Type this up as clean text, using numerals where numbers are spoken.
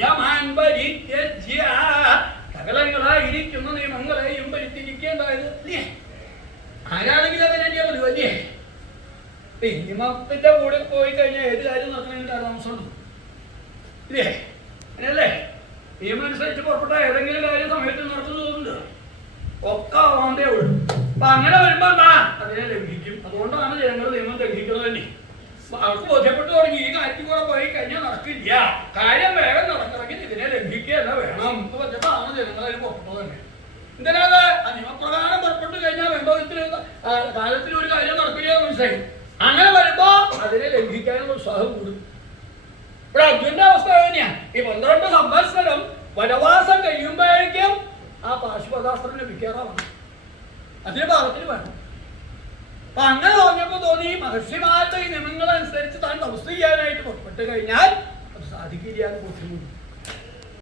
യമാൻ പരിത്യജ്യ സകലങ്ങളായിരിക്കുന്ന നിയമങ്ങളെയും പരിത്യജിക്കേണ്ടത് അല്ലേ? ആരാണെങ്കിലും അതിനെ അല്ലേ? നിയമത്തിന്റെ കൂടെ പോയി കഴിഞ്ഞാൽ ഏത് കാര്യം നടക്കണമെങ്കിൽ താമസമുണ്ട് ഇല്ലേ? അങ്ങനെയല്ലേ? നിയമം അനുസരിച്ച് പുറപ്പെട്ട ഏതെങ്കിലും കാര്യം സമയത്ത് നടക്കുന്നു തോന്നുന്നുണ്ട് ഒക്കെ ആവാണ്ടേ ഉള്ളൂ. അപ്പൊ അങ്ങനെ വരുമ്പോ എന്താ അതിനെ ലംഘിക്കും. അതുകൊണ്ടാണ് ജനങ്ങൾ നിയമം ലംഘിക്കുന്നത് തന്നെ. അവർക്ക് ബോധ്യപ്പെട്ടു തുടങ്ങി ഈ കാര്യത്തിൽ കൂടെ പോയി കഴിഞ്ഞാൽ നടക്കില്ല, കാര്യം വേഗം നടക്കണമെങ്കിൽ ഇതിനെ ലംഘിക്കുകയല്ല വേണം. പറഞ്ഞപ്പോഴാണ് ജനങ്ങൾ അതിന് പുറപ്പെട്ടത് തന്നെ. എന്തിനാണ് നിയമപ്രകാരം പുറപ്പെട്ടു കഴിഞ്ഞാൽ വേണ്ട വിധത്തിൽ കാലത്തിൽ ഒരു കാര്യം നടക്കില്ല മനസ്സിലായി. അങ്ങനെ വരുമ്പോ അതിനെ ലംഘിക്കാനുള്ള ഉത്സാഹം കൂടും. ഇവിടെ അർജുന്റെ അവസ്ഥ തന്നെയാണ്. ഈ 12 സംവത്സരം വനവാസം കഴിയുമ്പോഴേക്കും ആ പാശുപതാസ്ത്രം ലഭിക്കാറാണ്. അതിന് ഭാഗത്തിന് വേണം. അപ്പൊ അങ്ങനെ തോന്നിയപ്പോ തോന്നി മഹർഷിമാരുടെ ഈ നിയമങ്ങളനുസരിച്ച് താൻ തപസ് ചെയ്യാനായിട്ട് പുറപ്പെട്ടു കഴിഞ്ഞാൽ അത് സാധിക്കില്ല എന്ന് ബുദ്ധിമുട്ട്.